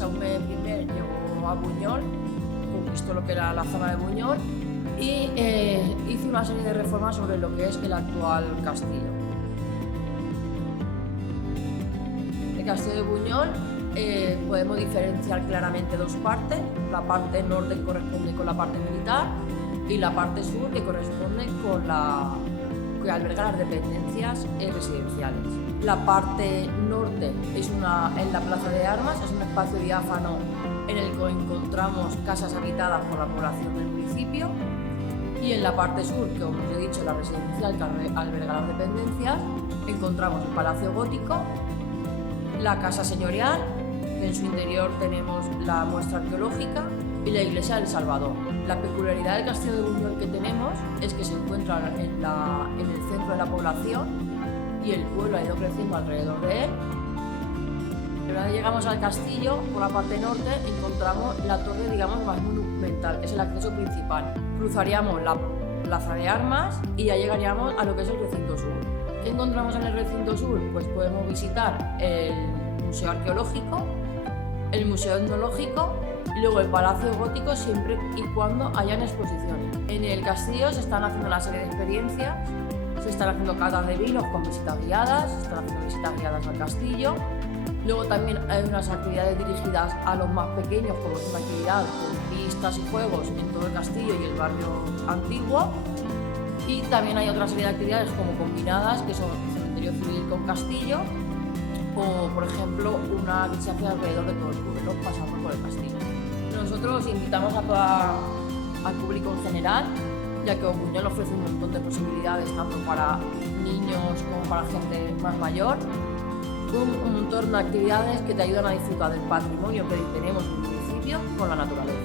Jaume I llegó a Buñol, conquistó lo que era la zona de Buñol y hizo una serie de reformas sobre lo que es el actual castillo. El castillo de Buñol podemos diferenciar claramente dos partes. La parte norte que corresponde con la parte militar y la parte sur que corresponde con que alberga las dependencias residenciales. La parte norte es la plaza de armas, es un espacio diáfano en el que encontramos casas habitadas por la población del municipio, y en la parte sur, que como os he dicho, la residencial que alberga las dependencias, encontramos el Palacio Gótico, la Casa Señorial, que en su interior tenemos la muestra arqueológica, y la Iglesia del Salvador. La peculiaridad del castillo de Buñol que tenemos es que se encuentra en el centro de la población y el pueblo ha ido creciendo alrededor de él. Una vez llegamos al castillo, por la parte norte encontramos la torre, digamos, más monumental, que es el acceso principal. Cruzaríamos la plaza de armas y ya llegaríamos a lo que es el recinto sur. ¿Qué encontramos en el recinto sur? Pues podemos visitar el Museo Arqueológico, el Museo Etnológico y luego el Palacio Gótico, siempre y cuando hayan exposiciones. En el castillo se están haciendo una serie de experiencias, se están haciendo catas de vinos con visitas guiadas, se están haciendo visitas guiadas al castillo. Luego también hay unas actividades dirigidas a los más pequeños, como es una actividad con pistas y juegos en todo el castillo y el barrio antiguo. Y también hay otra serie de actividades como combinadas, que son cementerio civil con castillo, o por ejemplo una que se hace alrededor de todo el pueblo, pasando por el castillo. Nosotros invitamos al público en general, ya que Buñol ofrece un montón de posibilidades tanto para niños como para gente más mayor, un montón de actividades que te ayudan a disfrutar del patrimonio que tenemos en el municipio con la naturaleza.